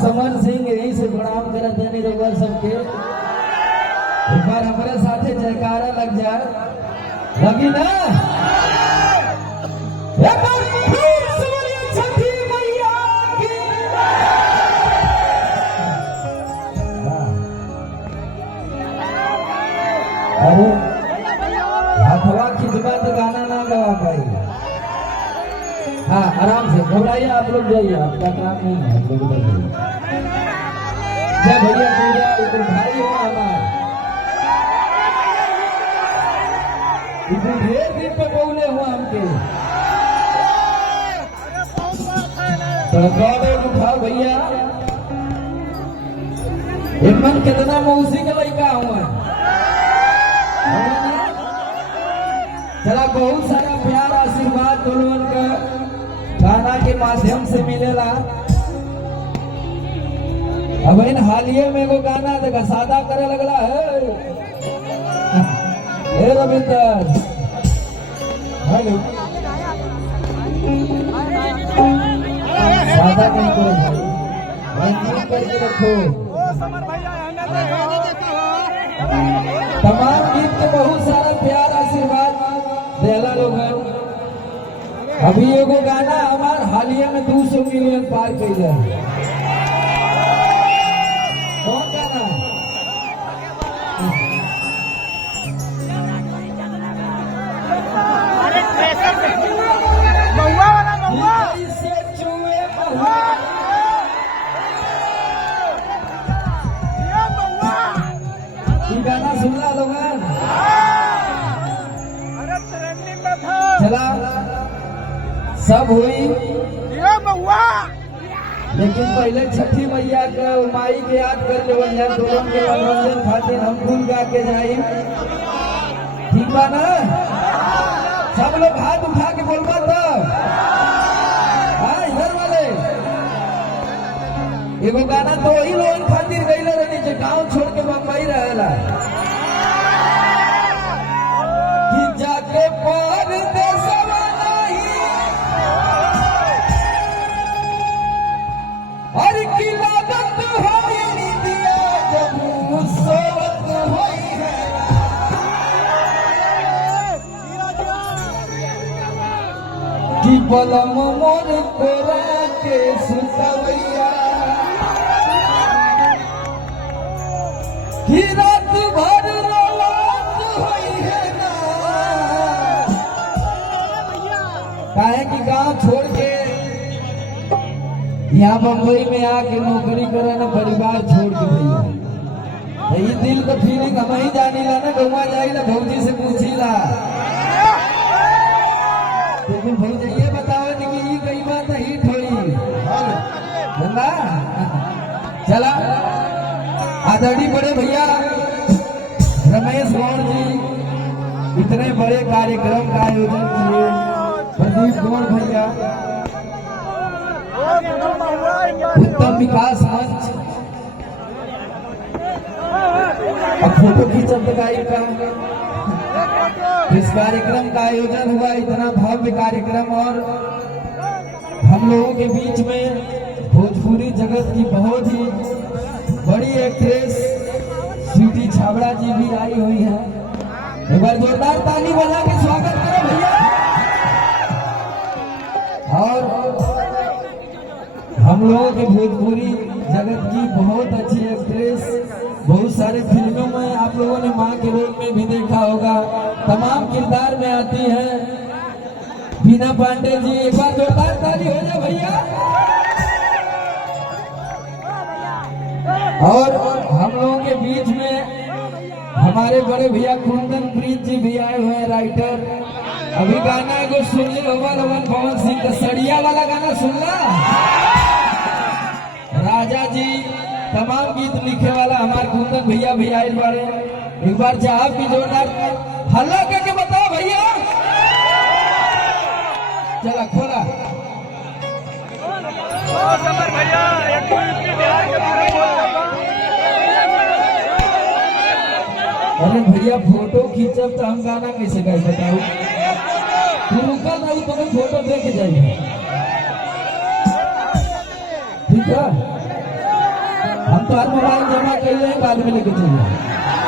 समर सिंह यही से प्रणाम करत नहीं रउआ सबके। एक बार हमारे साथे जयकारा लग जाए, लगी ना? एक बार फिर से बोलिए छठी मैया की। अरे हथवा खिंचवा तो गाना ना गवा पाई। हाँ, आराम से घबराइए, आप लोग जाइए, आपका काम नहीं है, आप लोग उधर जाइए। जय भैया पूजा ऊपर भाई हो हमार इधर ढेर दिन पे बोले हुआ हमके तो उठाओ भैया। मन कितना मौसी का लड़का हुआ, चला बहुत सारा प्यार आशीर्वाद दोनों का गाना के माध्यम से मिलेला। अब इन हालिये में वो गाना देखा सादा करे लगला है। हे रविंदर, हेलो, सादा नहीं करो भाई, रंगीन करके रखो। तमाम गीत के बहुत सारा प्यार आशीर्वाद देला लोग। अभी एगो गाना हमार हालिया में 200 मिलियन पार कर जाए। कौन गाना? महुआ वाला महुआ से चुए महुआ। ये गाना सुनला लोग? चला सब हुई, लेकिन पहले छठी मैया के माई के याद कर ले दोनों के मनोरंजन खातिर हम गुन गा के जाए। ठीक बा ना? सब लोग हाथ उठा के बोलबा तो इधर वाले एगो गाना तो वही लोग खातिर गईले रहनी जो गाँव छोड़ के बम्बई रहेला कि जाके परदेसवा नहीं और की लागत होई दिया जब सोवत होई है कि बलम मोर कोरा के सुतवैया कि रात भर रोवत होई है ना। काहे कि गांव छोड़ के यहाँ बम्बई में आके नौकरी करे ना, परिवार छोड़ के भैया यही दिल का फीलिंग हम ही जानी ला ना। गौवा जाई ना भौजी से पूछी ला, लेकिन भौजी ये बताओ कि ये कई बात हिट हुई धंधा। चला आदरणीय बड़े भैया रमेश गौड़ जी इतने बड़े कार्यक्रम का आयोजन किए। प्रदीप गौड़ भैया, उत्तम विकास मंच और फोटो खींचत गाई का इस कार्यक्रम का आयोजन हुआ। इतना भव्य कार्यक्रम और हम लोगों के बीच में भोजपुरी जगत की बहुत ही बड़ी एक्ट्रेस स्वीटी छाबड़ा जी भी आई हुई है। एक बार जोरदार ताली बजा के स्वागत करो भैया। और हम लोगों के भोजपुरी जगत की बहुत अच्छी एक्ट्रेस, बहुत सारे फिल्मों में आप लोगों ने माँ के रोल में भी देखा होगा, तमाम किरदार में आती है बीना पांडे जी। एक बार जोरदार ताली हो जाए भैया। और हम लोगों के बीच में हमारे बड़े भैया कुंदन प्रीत जी भी आए हुए हैं, राइटर। अभी गाना एगो सुनले होगा लवन पवन सिंह का सड़िया वाला गाना सुनला। राजा जी तमाम गीत लिखे वाला हमारे कुंदन भैया भी आए बारे। एक बार चाह की जोरदार हल्ला करके बताओ भैया। चला खोला भैया। अरे भैया फोटो खींचब तो हम गाना कैसे गाए बताओ? तू रुका नहीं तो फोटो देख जाइए, ठीक है? तो मोबाइल जमा कर ले बाद में लेके जाइए।